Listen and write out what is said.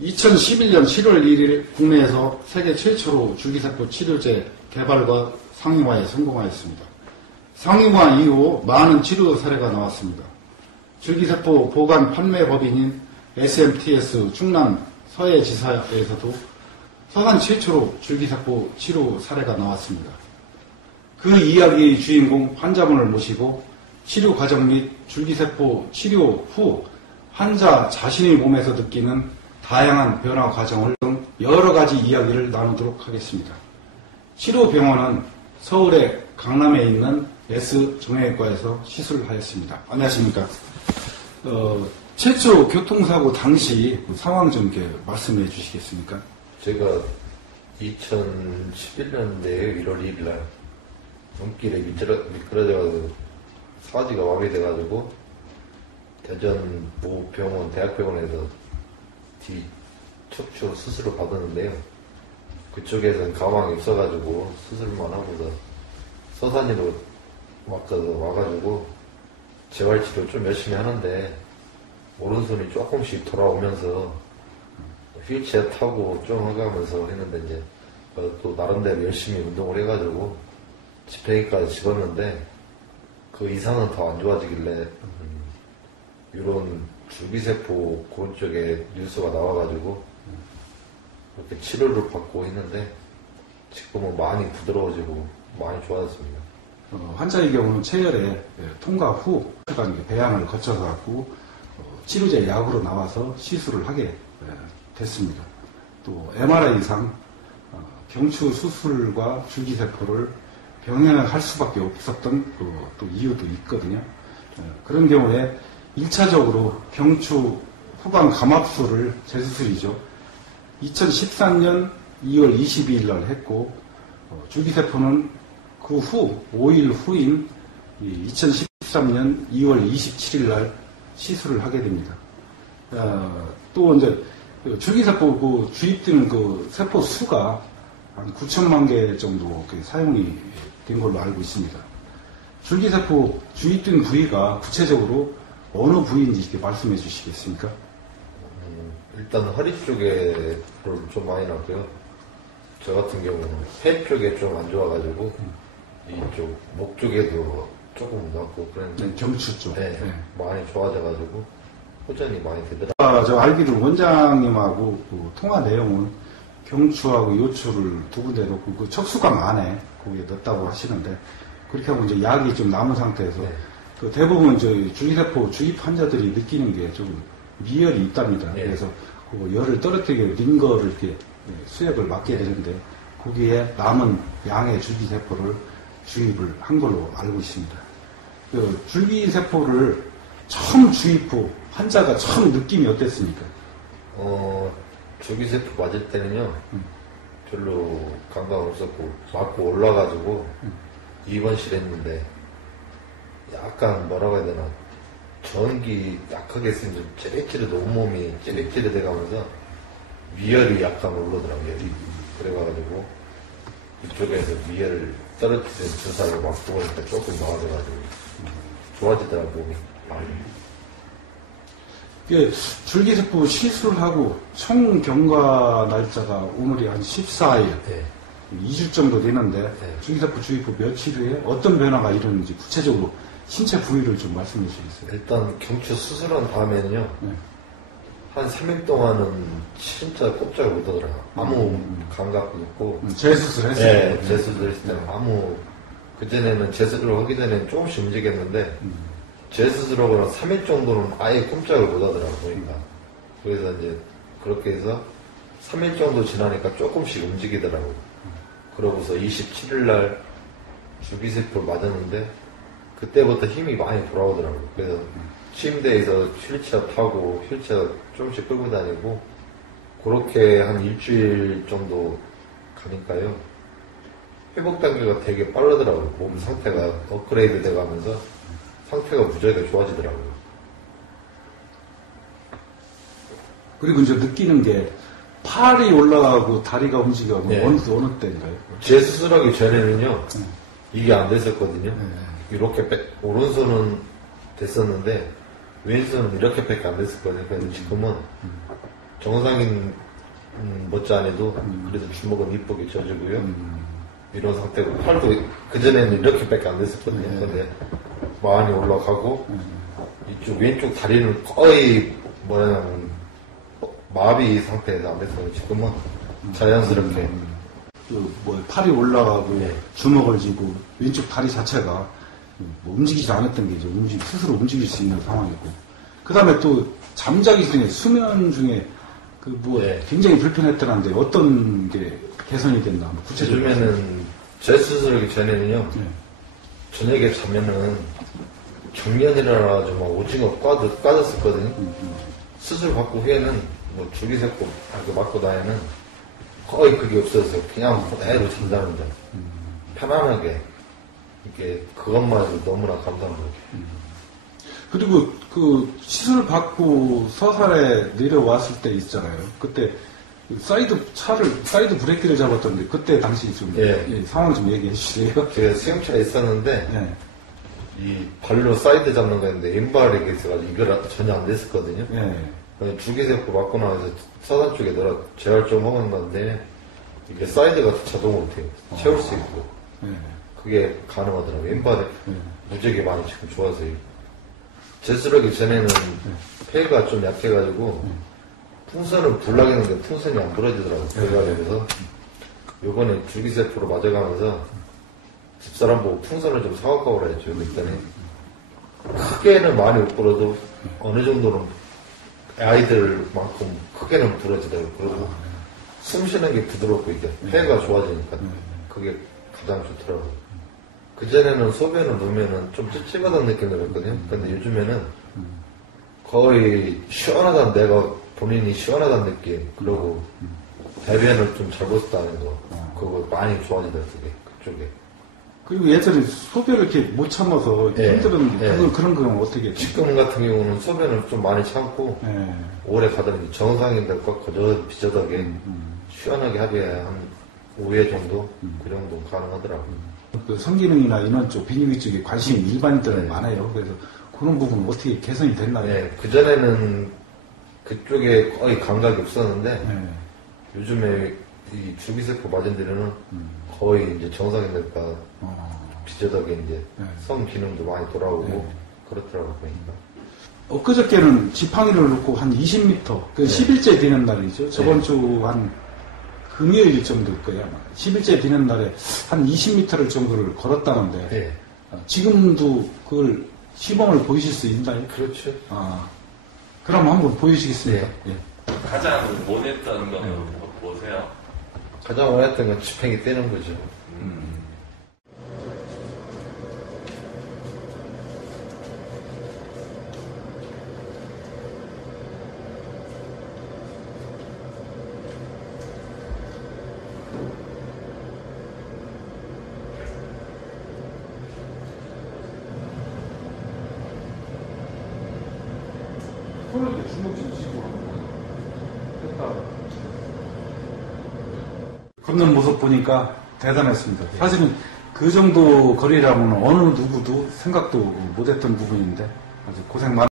2011년 7월 1일 국내에서 세계 최초로 줄기세포 치료제 개발과 상용화에 성공하였습니다. 상용화 이후 많은 치료 사례가 나왔습니다. 줄기세포 보관 판매 법인인 SMTS 충남 서해지사에서도 서산 최초로 줄기세포 치료 사례가 나왔습니다. 그 이야기의 주인공 환자분을 모시고 치료 과정 및 줄기세포 치료 후 환자 자신의 몸에서 느끼는 다양한 변화 과정을 등 여러 가지 이야기를 나누도록 하겠습니다. 치료병원은 서울의 강남에 있는 S정형외과에서 시술하였습니다. 안녕하십니까. 최초 교통사고 당시 상황 좀 이렇게 말씀해 주시겠습니까? 제가 2011년 내 1월 2일 날 눈길에 미끄러져가지고 사지가 마비돼가지고 대전 모병원 대학병원에서 뒤 척추 수술을 받았는데요. 그쪽에서는 가망이 없어가지고 수술만 하고서 서산이로 와가지고 재활치료 좀 열심히 하는데 오른손이 조금씩 돌아오면서 휠체어 타고 좀 하면서 했는데 이제 또 나름대로 열심히 운동을 해가지고 집행기까지 집었는데 그 이상은 더 안 좋아지길래 이런 줄기세포 그런 쪽에 뉴스가 나와가지고 이렇게 치료를 받고 있는데 지금은 많이 부드러워지고 많이 좋아졌습니다. 환자의 경우는 체열에 통과 후 배양을 거쳐서 갖고 치료제 약으로 나와서 시술을 하게 됐습니다. 또 MRI상 경추 수술과 줄기세포를 병행할 수밖에 없었던 또 이유도 있거든요. 그런 경우에 1차적으로 경추 후방 감압술을 재수술이죠. 2013년 2월 22일 날 했고 줄기세포는 그 후 5일 후인 2013년 2월 27일 날 시술을 하게 됩니다. 또 이제 줄기세포 주입되는 그 세포 수가 한 9천만 개 정도 사용이 된 걸로 알고 있습니다. 줄기세포 주입된 부위가 구체적으로 어느 부위인지 이렇게 말씀해 주시겠습니까? 일단 허리 쪽에 좀 많이 났고요. 저 같은 경우는 폐 쪽에 좀 안 좋아가지고 이쪽 목 쪽에도 조금 났고 그런데 경추 쪽. 네, 많이 좋아져가지고 호전이 많이 되더라고요. 저 알기로 원장님하고 그 통화 내용은 경추하고 요추를 두 군데 놓고 그 척수관 안에 거기에 넣었다고 하시는데 그렇게 하고 이제 약이 좀 남은 상태에서 그 대부분 저희 줄기세포 주입 환자들이 느끼는 게 좀 미열이 있답니다. 그래서 그 열을 떨어뜨리게 린 거를 이렇게 수액을 맞게 되는데 거기에 남은 양의 줄기세포를 주입을 한 걸로 알고 있습니다. 그 줄기세포를 처음 주입 후 환자가 처음 느낌이 어땠습니까? 줄기세포 맞을 때는요, 별로 감각 없었고, 맞고 올라가지고, 입원실 했는데, 약간 뭐라고 해야 되나, 전기 약하게 쓰면 좀 찌릿찌릿 온몸이 찌릿찌릿 해가면서, 위열이 약간 오르더라고요. 그래가지고, 이쪽에서 위열을 떨어뜨리는 주사를 맞고 보니까 조금 나아져가지고, 좋아지더라고요, 몸이. 줄기세포 시술하고 총 경과 날짜가 오늘이 한 14일, 2주 정도 되는데 줄기세포 주입 후 며칠 후에 어떤 변화가 일어나는지 구체적으로 신체 부위를 좀 말씀해 주시겠어요? 일단 경추 수술한 다음에는요, 한 3일 동안은 진짜 꼼짝을 못 하더라고요. 아무 감각도 없고. 재수술 했어요? 네, 재수술 했을 때는 그전에는 재수술을 하기 전에는 조금씩 움직였는데, 재수술하고 3일 정도는 아예 꼼짝을 못 하더라고요, 보니까. 그래서 이제 그렇게 해서 3일 정도 지나니까 조금씩 움직이더라고요. 그러고서 27일날 줄기세포를 맞았는데, 그때부터 힘이 많이 돌아오더라고요. 그래서 침대에서 휠체어 타고, 휠체어 조금씩 끌고 다니고, 그렇게 한 일주일 정도 가니까요. 회복 단계가 되게 빠르더라고요. 몸 상태가 업그레이드 돼가면서 상태가 무지하게 좋아지더라고요. 그리고 이제 느끼는 게 팔이 올라가고 다리가 움직여. 어느 때인가요? 재수술하기 전에는요, 이게 안 됐었거든요. 이렇게 오른손은 됐었는데, 왼손은 이렇게밖에 안 됐었거든요. 그래서 지금은 정상인 못지않아도 그래도 주먹은 이쁘게 져주고요. 이런 상태고 팔도 그전에는 이렇게밖에 안 됐었거든요. 네. 근데 많이 올라가고 이쪽 왼쪽 다리는 거의 뭐냐면 마비 상태에서 안 돼서 지금은 자연스럽게 팔이 올라가고 네. 주먹을 쥐고 왼쪽 다리 자체가 움직이지 않았던 게 이제 스스로 움직일 수 있는 상황이고 그 다음에 또 잠자기 중에 수면 중에 네. 굉장히 불편했다는데 어떤 게 개선이 됐나 한번 구체적으로 요즘에는 제 수술하기 전에는요 네. 저녁에 자면은 경련이라 좀 오징어 까졌었거든요. 수술 받고 후에는 뭐 주기세포 맞고 나에는 거의 그게 없어졌어요. 그냥 그대로 잠자는 데 편안하게 이렇게 그것만 사이트가 너무나 감사한 거죠. 그리고 그 시술 받고 서산에 내려왔을 때 있잖아요. 그때 사이드 브레이크를 잡았던데 그때 당시 좀 예. 상황 좀 얘기해 주세요. 제가 수영차에 있었는데 예. 이 발로 사이드 잡는 거였는데 왼발이 있어가지고 이걸 전혀 안 됐었거든요. 예. 주기세포 맞고 나서 서산 쪽에 내가 재활 좀 하고 있는데 이게 사이드가 자동으로 돼요. 채울 수 있고 예. 그게 가능하더라고요. 왼발에 무지하게 많이 지금 좋아서요. 제스러기 전에는 폐가 좀 약해가지고 풍선을 불나게 했는데 풍선이 안 부러지더라고요. 그래서 요번에 주기세포로 맞아가면서 집사람 보고 풍선을 좀 사갈까 그랬죠. 그랬더니 크게는 많이 못 불어도 어느 정도는 아이들만큼 크게는 부러지더라고요. 그리고 숨 쉬는 게 부드럽고 이제 폐가 좋아지니까 그게 가장 좋더라고요. 그전에는 소변을 넣으면은 좀 찝찝하다는 느낌이 들었거든요. 근데 요즘에는 거의 시원하다는 내가 본인이 시원하다는 느낌. 그리고 대변을 좀 잘 벗었다는 거. 그거 많이 좋아지더라고요. 그쪽에. 그리고 예전에 소변을 이렇게 못 참아서 예. 힘들었는데 예. 그런 건 어떻게 지금 같은 경우는 소변을 좀 많이 참고 예. 오래 가더니 정상인들과 거저 비슷하게 시원하게 하루에 한 5회 정도 그 정도 가능하더라고요. 그 성기능이나 이런 쪽, 비뇨기 쪽에 관심이 일반인들은 네. 많아요. 그래서 그런 부분은 어떻게 개선이 됐나요? 네, 그전에는 그쪽에 거의 감각이 없었는데 네. 요즘에 이 주기세포 맞은 데는 거의 이제 정상인들과 비슷하게 이제 네. 성 기능도 많이 돌아오고 네. 그렇더라고요. 보니까. 엊그저께는 지팡이를 놓고 한 20m, 그 10일째 되는 날이죠. 저번 주 한 금요일 정도일 거예요, 아마. 10일째 되는 날에 한 20m를 정도를 걸었다는데, 네. 지금도 그걸 시범을 보이실 수 있나요? 그렇죠. 그럼 한번 보여주시겠습니까? 네. 예. 가장 원했던 거는 뭐세요? 가장 원했던 건 지팽이 떼는 거죠. 손을 이렇게 주먹 좀 쥐고 됐다. 걷는 모습 보니까 대단했습니다. 사실은 그 정도 거리라면 어느 누구도 생각도 못했던 부분인데 아주 고생 많